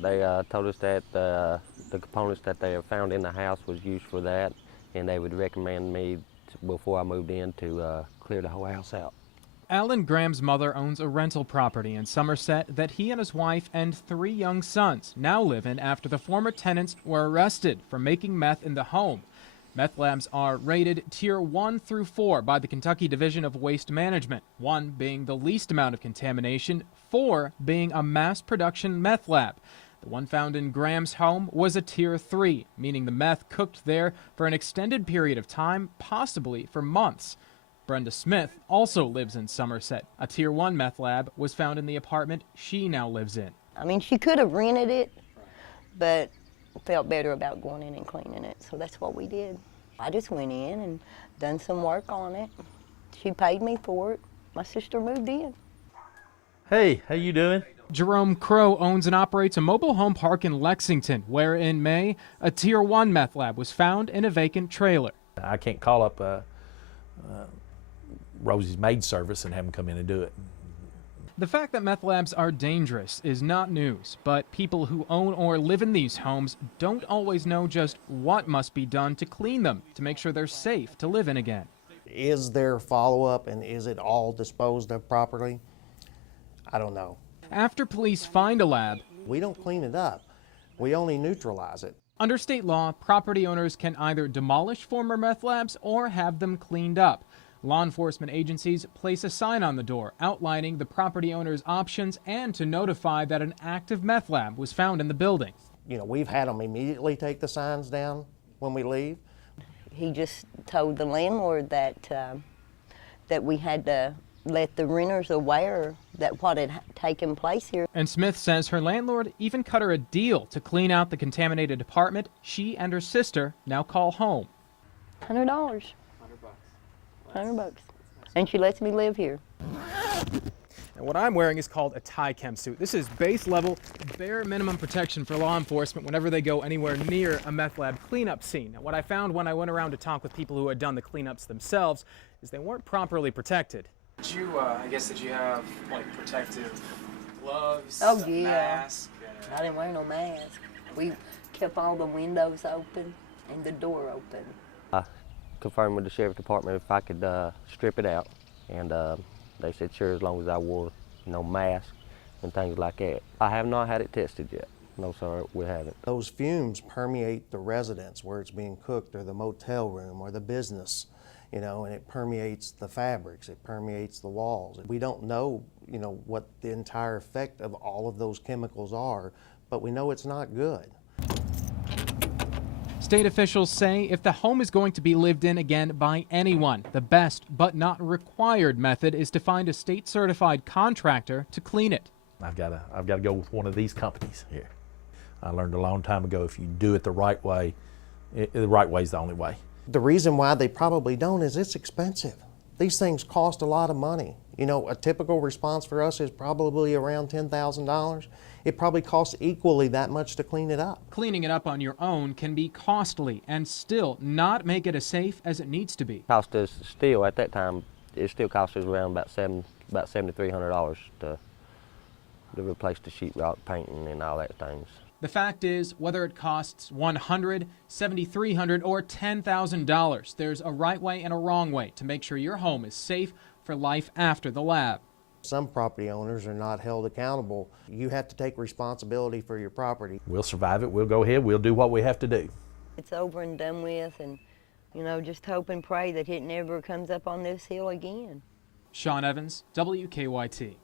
They told us that the components that they have found in the house was used for that, and they would recommend me, before I moved in, to clear the whole house out. Alan Graham's mother owns a rental property in Somerset that he and his wife and 3 young sons now live in after the former tenants were arrested for making meth in the home. Meth labs are rated Tier 1 through 4 by the Kentucky Division of Waste Management, 1 being the least amount of contamination, 4 being a mass production meth lab. The one found in Graham's home was a Tier 3, meaning the meth cooked there for an extended period of time, possibly for months. Brenda Smith also lives in Somerset. A Tier 1 meth lab was found in the apartment she now lives in. I mean, she could have rented it, but felt better about going in and cleaning it, so that's what we did. I just went in and done some work on it. She paid me for it. My sister moved in. Hey, how you doing? Jerome Crow owns and operates a mobile home park in Lexington, where in May, a Tier 1 meth lab was found in a vacant trailer. I can't call up Rosie's maid service and have them come in and do it. The fact that meth labs are dangerous is not news, but people who own or live in these homes don't always know just what must be done to clean them to make sure they're safe to live in again. Is there follow-up and is it all disposed of properly? I don't know. After police find a lab, We don't clean it up. We only neutralize it. under state law, property owners can either demolish former meth labs or have them cleaned up. Law enforcement agencies place a sign on the door outlining the property owner's options and to notify that an active meth lab was found in the building. You know, we've had them immediately take the signs down when we leave. He just told the landlord that that we had to let the renters aware that what had taken place here. And Smith says her landlord even cut her a deal to clean out the contaminated apartment she and her sister now call home. $100. $100. And she lets me live here. And what I'm wearing is called a tie-chem suit. This is base level, bare minimum protection for law enforcement whenever they go anywhere near a meth lab cleanup scene. Now, what I found when I went around to talk with people who had done the cleanups themselves is they weren't properly protected. Did you, did you have, like, protective gloves? Oh, a yeah. mask? I didn't wear no mask. We kept all the windows open and the door open. I confirmed with the sheriff's department if I could strip it out, and they said sure, as long as I wore, mask and things like that. I have not had it tested yet. No, sir, we haven't. Those fumes permeate the residence where it's being cooked, or the motel room, or the business, and it permeates the fabrics, it permeates the walls. We don't know, what the entire effect of all of those chemicals are, but we know it's not good. State officials say if the home is going to be lived in again by anyone, the best but not required method is to find a state-certified contractor to clean it. I've got to go with one of these companies here. I learned a long time ago, if you do it the right way, the right way is the only way. The reason why they probably don't is it's expensive. These things cost a lot of money. A typical response for us is probably around $10,000. It probably costs equally that much to clean it up. Cleaning it up on your own can be costly and still not make it as safe as it needs to be. Cost us still, at that time, it still cost us around about $7,300 to replace the sheetrock painting and all that things. The fact is, whether it costs $100, $7,300, or $10,000, there's a right way and a wrong way to make sure your home is safe for life after the lab. Some property owners are not held accountable. You have to take responsibility for your property. We'll survive it. We'll go ahead. We'll do what we have to do. It's over and done with, and just hope and pray that it never comes up on this hill again. Sean Evans, WKYT.